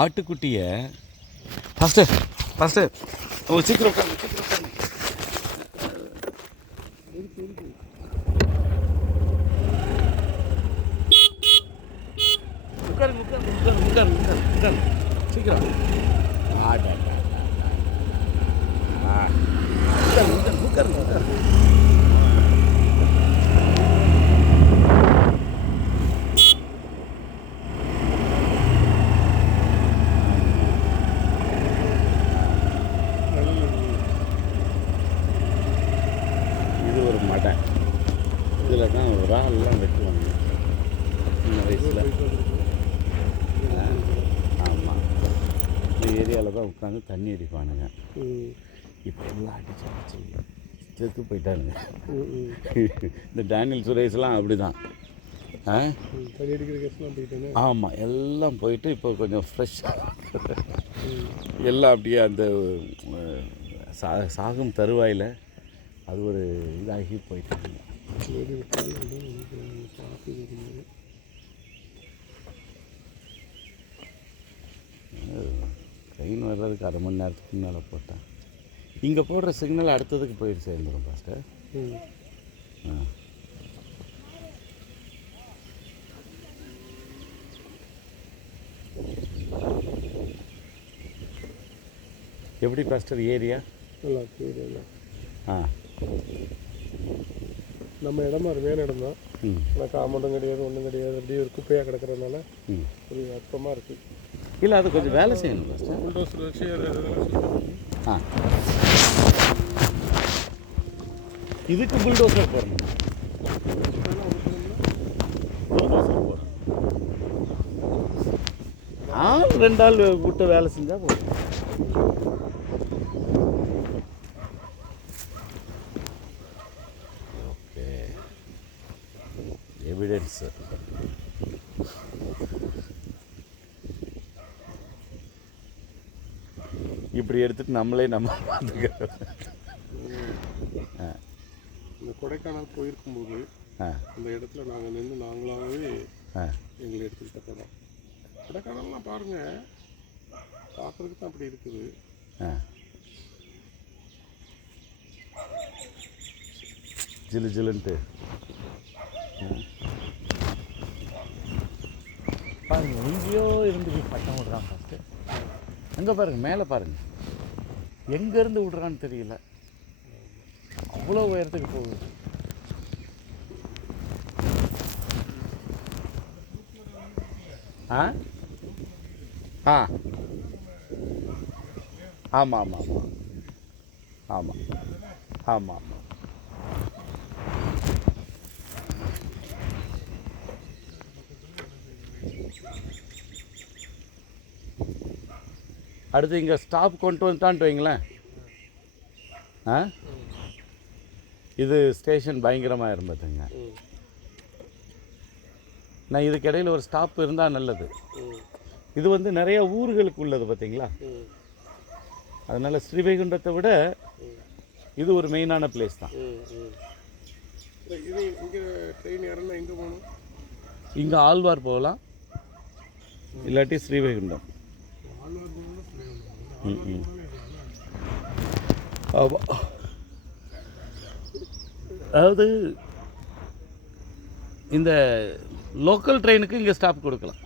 ஆட்டுக்குட்டியை ஃபஸ்ட்டு ஓ சீக்கிரம் உட்காந்து உட்காருங்க சீக்கிரம் உட்காருங்க இது ஒரு மடை. இதில் தான் இறால்லாம் வெட்டுவாங்க சின்ன வயசில். ஆமாம், இந்த ஏரியாவில் தான் உட்காந்து தண்ணி அடிப்பானுங்க. இப்போ எல்லாம் அடிச்சு செத்து போயிட்டானுங்க. இந்த டேனியல் சுரேஷ்லாம் அப்படி தான். ஆமாம், எல்லாம் போயிட்டு இப்போ கொஞ்சம் ஃப்ரெஷ்ஷாக எல்லாம் அப்படியே அந்த சாகும் தருவாயில் அது ஒரு இதாகி போயிட்டு. ட்ரெயின் வர்றதுக்கு அரை மணி நேரத்துக்கு முன்னால் போட்டேன். இங்கே போடுற சிக்னல் அடுத்ததுக்கு போயிட்டு சேர்ந்துடும் பாஸ்டர். எப்படி பாஸ்டர் ஏரியா? நல்லா இருக்கு ஏரியா. நம்ம இடமா அருமையான இடம் தான். ஆனால் காமௌண்டும் கிடையாது, ஒன்றும் கிடையாது. அப்படியே ஒரு குப்பையாக கிடக்கிறதுனால ஒரு அற்பமாக இருக்குது. இல்லை, அது கொஞ்சம் வேலை செய்யணும் பாஸ்டர். புல்டோசர் வச்சு இதுக்கு புல்டோசர் போடணும். ரெண்டு ஆள் விட்டு வேலை செஞ்சால் போதும். Okay, evidence. இப்படி எடுத்துட்டு நம்மளே நம்ம பார்த்துக்கிறோம். இந்த கொடைக்கானல் போயிருக்கும்போது அந்த இடத்துல நாங்கள் நின்று நாங்களாகவே எங்களை எடுத்துக்கிட்ட படம். கொடைக்கானல்லாம் பாருங்கள், பார்க்குறதுக்கு தான் அப்படி இருக்குது. ஜிலு ஜிலுன்ட்டு பாருங்க, எங்கேயோ இருந்து பட்டம் விடுறான் ஃபஸ்ட்டு. அங்கே பாருங்கள், மேலே பாருங்கள், எங்கேருந்து விடுறான்னு தெரியல, அவ்வளோ உயரத்துக்கு போகுது. ஆமாம் ஆமாம் ஆமாம் ஆமாம் ஆமாம் ஆமாம். அடுத்து இங்கே ஸ்டாப் கொண்டு வந்துட்டான்ட்டு வைங்களேன். இது ஸ்டேஷன் பயங்கரமாக இருந்ததுங்க. நான் இதுக்கு இடையில் ஒரு ஸ்டாப் இருந்தால் நல்லது. இது வந்து நிறைய ஊர்களுக்கு உள்ளது பார்த்தீங்களா, அதனால் ஸ்ரீவைகுண்டத்தை விட இது ஒரு மெயினான பிளேஸ் தான். இங்கே ஆழ்வார் போகலாம், இல்லாட்டி ஸ்ரீவைகுண்டம். அதாவது இந்த லோக்கல் ட்ரெயினுக்கு இங்கே ஸ்டாப் கொடுக்கலாம்.